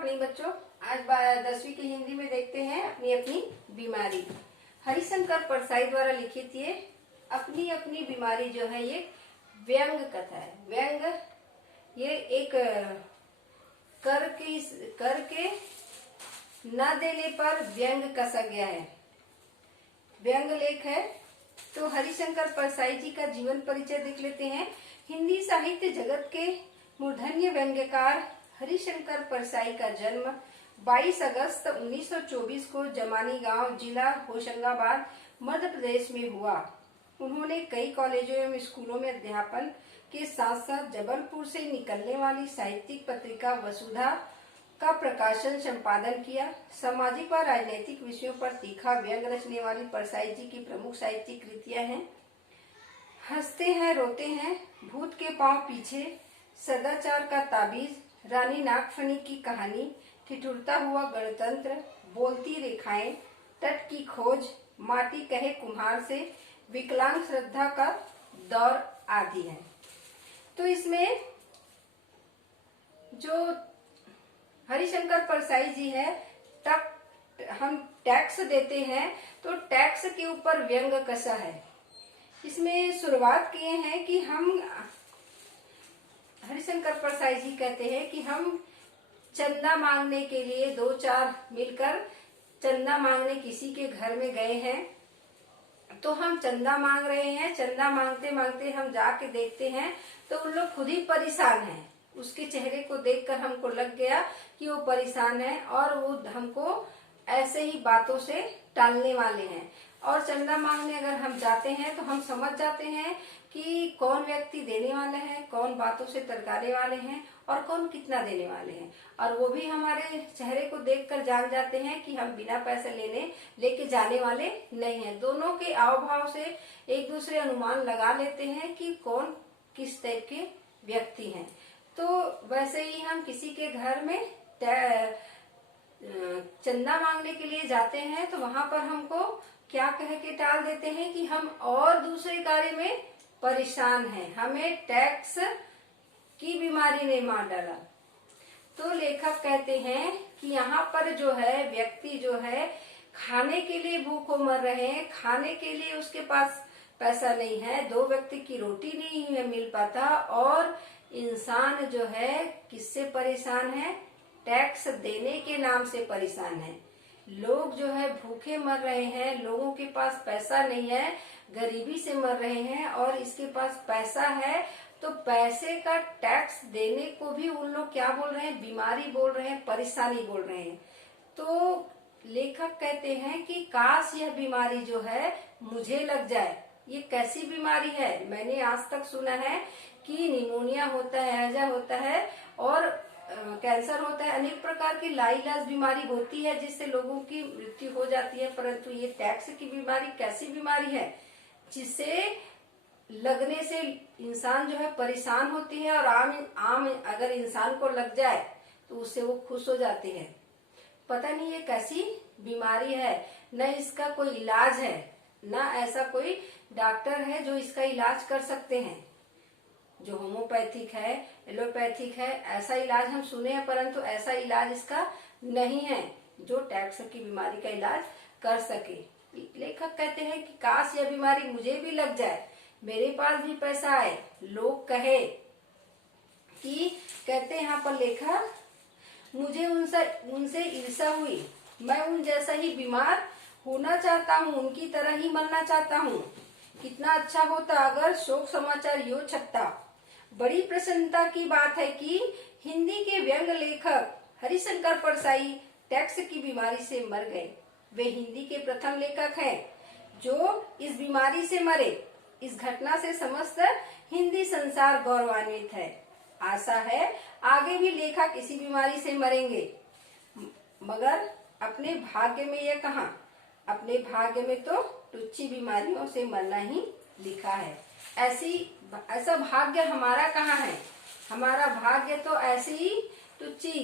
Morning बच्चों। आज 10वीं की हिंदी में देखते हैं अपनी अपनी बीमारी। हरिशंकर परसाई द्वारा लिखित ये अपनी अपनी बीमारी जो है ये व्यंग कथा है। व्यंग ये एक कर के न देने पर व्यंग कसा गया है, व्यंग लेख है। तो हरिशंकर परसाई जी का जीवन परिचय देख लेते हैं। हिंदी साहित्य जगत के मूर्धन्य व्यंग्यकार हरिशंकर परसाई का जन्म 22 अगस्त 1924 को जमानी गांव, जिला होशंगाबाद, मध्य प्रदेश में हुआ। उन्होंने कई कॉलेजों एवं स्कूलों में अध्यापन के साथ साथ जबलपुर से निकलने वाली साहित्यिक पत्रिका वसुधा का प्रकाशन संपादन किया। सामाजिक व राजनीतिक विषयों पर तीखा व्यंग रचने वाली परसाई जी की प्रमुख साहित्यिक कृतियां हैं हंसते हैं रोते हैं, भूत के पांव पीछे, सदाचार का ताबीज, रानी नागफनी की कहानी, ठिठुरता हुआ गणतंत्र, बोलती रेखाएं, तट की खोज, माटी कहे कुम्हार से, विकलांग श्रद्धा का दौर आदि है। तो इसमें जो हरिशंकर परसाई जी है, हम टैक्स देते हैं तो टैक्स के ऊपर व्यंग कसा है। इसमें शुरुआत किए हैं कि हम हरिशंकर परसाई जी कहते हैं कि हम चंदा मांगने के लिए 2-4 मिलकर चंदा मांगने किसी के घर में गए हैं। तो हम चंदा मांग रहे हैं, चंदा मांगते मांगते हम जाके देखते हैं तो उन लोग खुद ही परेशान हैं। उसके चेहरे को देखकर हमको लग गया कि वो परेशान है और वो हमको ऐसे ही बातों से टालने वाले हैं। और चंदा मांगने अगर हम जाते हैं तो हम समझ जाते हैं कि कौन व्यक्ति देने वाला है, कौन बातों से तरकाने वाले हैं और कौन कितना देने वाले हैं। और वो भी हमारे चेहरे को देखकर जान जाते हैं कि हम बिना पैसे लेके जाने वाले नहीं हैं। दोनों के आव भाव से एक दूसरे अनुमान लगा लेते हैं कि कौन किस टाइप के व्यक्ति हैं। तो वैसे ही हम किसी के घर में चंदा मांगने के लिए जाते हैं तो वहां पर हमको क्या कह के टाल देते हैं कि हम और दूसरे कार्य में परेशान हैं, हमें टैक्स की बीमारी ने मार डाला। तो लेखक कहते हैं कि यहाँ पर जो है व्यक्ति जो है खाने के लिए भूखों मर रहे हैं, खाने के लिए उसके पास पैसा नहीं है, 2 व्यक्ति की रोटी नहीं मिल पाता और इंसान जो है किससे परेशान है? टैक्स देने के नाम से परेशान है। लोग जो है भूखे मर रहे हैं, लोगों के पास पैसा नहीं है, गरीबी से मर रहे हैं और इसके पास पैसा है तो पैसे का टैक्स देने को भी उन लोग क्या बोल रहे हैं? बीमारी बोल रहे हैं, परेशानी बोल रहे हैं। तो लेखक कहते हैं कि काश यह बीमारी जो है मुझे लग जाए। ये कैसी बीमारी है? मैंने आज तक सुना है कि निमोनिया होता है, हैजा होता है और कैंसर होता है, अनेक प्रकार की लाइलाज बीमारी होती है जिससे लोगों की मृत्यु हो जाती है। परंतु ये टैक्स की बीमारी कैसी बीमारी है जिससे लगने से इंसान जो है परेशान होती है और आम अगर इंसान को लग जाए तो उससे वो खुश हो जाते हैं। पता नहीं ये कैसी बीमारी है, न इसका कोई इलाज है, न ऐसा कोई डॉक्टर है जो इसका इलाज कर सकते हैं। जो होम्योपैथिक है, एलोपैथिक है, ऐसा इलाज हम सुने हैं, परंतु ऐसा इलाज इसका नहीं है जो टैक्स की बीमारी का इलाज कर सके। लेखक कहते हैं कि काश यह बीमारी मुझे भी लग जाए, मेरे पास भी पैसा आए, लोग कहे कि कहते हैं यहाँ पर लेखक, मुझे उनसे ईर्ष्या हुई, मैं उन जैसा ही बीमार होना चाहता हूँ, उनकी तरह ही मरना चाहता हूँ। कितना अच्छा होता अगर शोक समाचार यूं छपता। बड़ी प्रसन्नता की बात है कि हिंदी के व्यंग लेखक हरिशंकर परसाई टैक्स की बीमारी से मर गए। वे हिंदी के प्रथम लेखक हैं जो इस बीमारी से मरे। इस घटना से समस्त हिंदी संसार गौरवान्वित है। आशा है आगे भी लेखक इसी बीमारी से मरेंगे, मगर अपने भाग्य में यह कहाँ, अपने भाग्य में तो तुच्छी बीमारियों से मरना ही लिखा है। ऐसा भाग्य हमारा कहाँ है? हमारा भाग्य तो ऐसी ही तुच्छी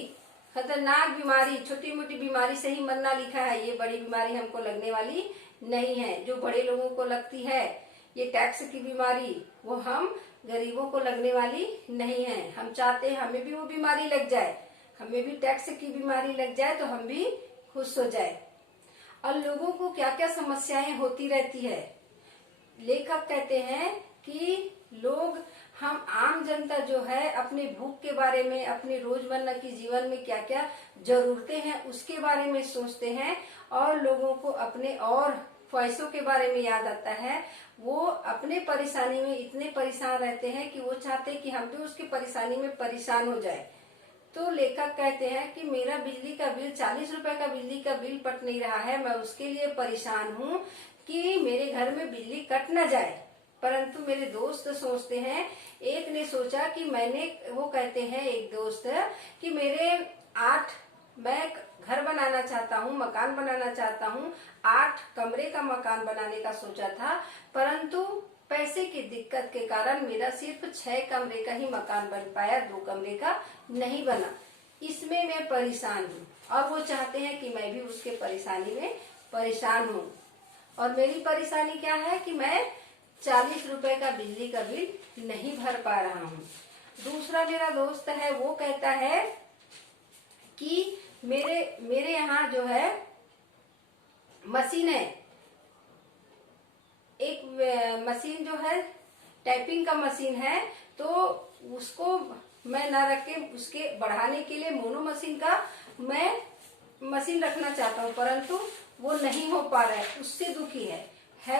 खतरनाक बीमारी, छोटी मोटी बीमारी से ही मरना लिखा है। ये बड़ी बीमारी हमको लगने वाली नहीं है जो बड़े लोगों को लगती है। ये टैक्स की बीमारी वो हम गरीबों को लगने वाली नहीं है। हम चाहते हैं हमें भी वो बीमारी लग जाए, हमें भी टैक्स की बीमारी लग जाए तो हम भी खुश हो जाए। और लोगों को क्या क्या समस्याएं होती रहती है। लेखक कहते हैं कि लोग, हम आम जनता जो है अपने भूख के बारे में, अपने रोजमर्रा की जीवन में क्या क्या जरूरतें हैं उसके बारे में सोचते हैं, और लोगों को अपने और ख्वाहिशों के बारे में याद आता है। वो अपने परेशानी में इतने परेशान रहते हैं कि वो चाहते हैं कि हम भी उसकी परेशानी में परेशान हो जाए। तो लेखक कहते हैं कि मेरा बिजली का बिल 40 रुपए का बिजली का बिल पट नहीं रहा है, मैं उसके लिए परेशान हूँ कि मेरे घर में बिजली कट न जाए। परंतु मेरे दोस्त सोचते हैं, एक ने सोचा कि वो कहते हैं एक दोस्त कि मैं घर बनाना चाहता हूँ, मकान बनाना चाहता हूँ, 8 कमरे का मकान बनाने का सोचा था, परंतु पैसे की दिक्कत के कारण मेरा सिर्फ 6 कमरे का ही मकान बन पाया, 2 कमरे का नहीं बना। इसमें मैं परेशान हूँ और वो चाहते हैं कि मैं भी उसके परेशानी में परेशान हूँ। और मेरी परेशानी क्या है कि मैं 40 रुपए का बिजली का बिल नहीं भर पा रहा हूँ। दूसरा मेरा दोस्त है, वो कहता है कि मेरे यहाँ जो है मशीन है, एक मशीन जो है टाइपिंग का मशीन है, तो उसको मैं ना रख के उसके बढ़ाने के लिए मोनो मशीन का मैं मशीन रखना चाहता हूँ, परंतु वो नहीं हो पा रहा है, उससे दुखी है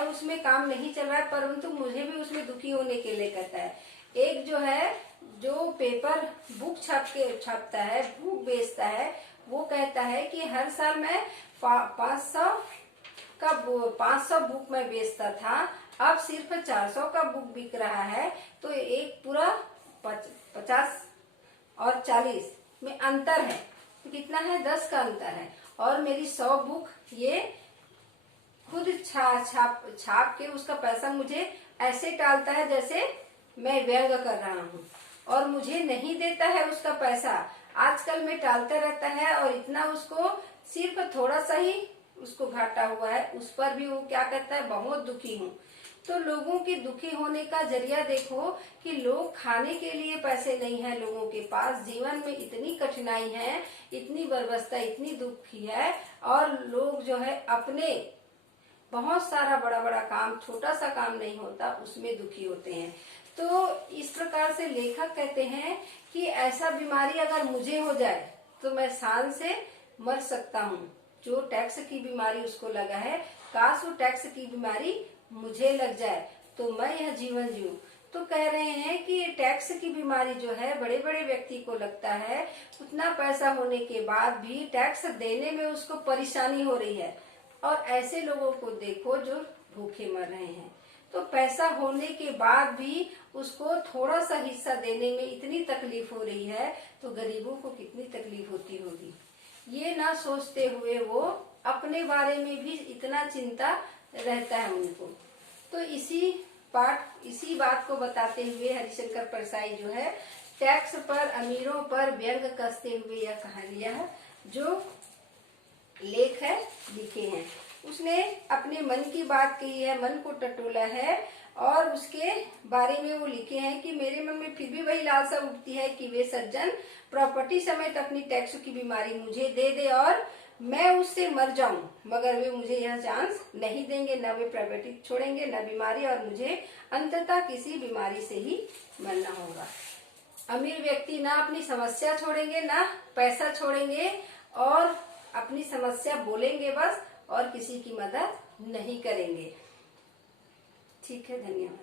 उसमें काम नहीं चल रहा है, परंतु मुझे भी उसमें दुखी होने के लिए कहता है। एक जो है जो पेपर बुक छापता है, बुक बेचता है, वो कहता है कि हर साल मैं 500 बुक में बेचता था, अब सिर्फ 400 का बुक बिक रहा है, तो एक पूरा 50 और 40 में अंतर है। तो कितना है? 10 का अंतर है। और मेरी 100 बुक ये खुद छाप के उसका पैसा मुझे ऐसे टालता है जैसे मैं व्यंग कर रहा हूँ, और मुझे नहीं देता है उसका पैसा। आजकल में टालता रहता है और इतना उसको सिर्फ थोड़ा सा ही उसको घाटा हुआ है, उस पर भी वो क्या कहता है, बहुत दुखी हूँ। तो लोगों के दुखी होने का जरिया देखो कि लोग खाने के लिए पैसे नहीं है लोगों के पास, जीवन में इतनी कठिनाई है, इतनी बर्बस्ता, इतनी दुखी है, और लोग जो है अपने बहुत सारा बड़ा बड़ा काम, छोटा सा काम नहीं होता उसमें दुखी होते हैं। तो इस प्रकार से लेखक कहते हैं कि ऐसा बीमारी अगर मुझे हो जाए तो मैं शान से मर सकता हूँ। जो टैक्स की बीमारी उसको लगा है, काश वो टैक्स की बीमारी मुझे लग जाए तो मैं यह जीवन जीऊं। तो कह रहे हैं कि टैक्स की बीमारी जो है बड़े बड़े व्यक्ति को लगता है, उतना पैसा होने के बाद भी टैक्स देने में उसको परेशानी हो रही है। और ऐसे लोगों को देखो जो भूखे मर रहे हैं, तो पैसा होने के बाद भी उसको थोड़ा सा हिस्सा देने में इतनी तकलीफ हो रही है, तो गरीबों को कितनी तकलीफ होती होगी। ये ना सोचते हुए वो अपने बारे में भी इतना चिंता रहता है उनको। तो इसी बात को बताते हुए हरिशंकर परसाई जो है टैक्स पर, अमीरों पर व्यंग कसते हुए यह कहानी, यह जो लेख है लिखे हैं, उसने अपने मन की बात कही है, मन को टटोला है, और उसके बारे में वो लिखे हैं कि मेरे मन में फिर भी वही लालसा उठती है कि वे सज्जन प्रॉपर्टी समेत अपनी टैक्स की बीमारी मुझे दे दे और मैं उससे मर जाऊं, मगर वे मुझे यह चांस नहीं देंगे, न वे प्रॉपर्टी छोड़ेंगे न बीमारी, और मुझे अंततः किसी बीमारी से ही मरना होगा। अमीर व्यक्ति ना अपनी समस्या छोड़ेंगे, ना पैसा छोड़ेंगे, और अपनी समस्या बोलेंगे बस, और किसी की मदद नहीं करेंगे। ठीक है, धन्यवाद।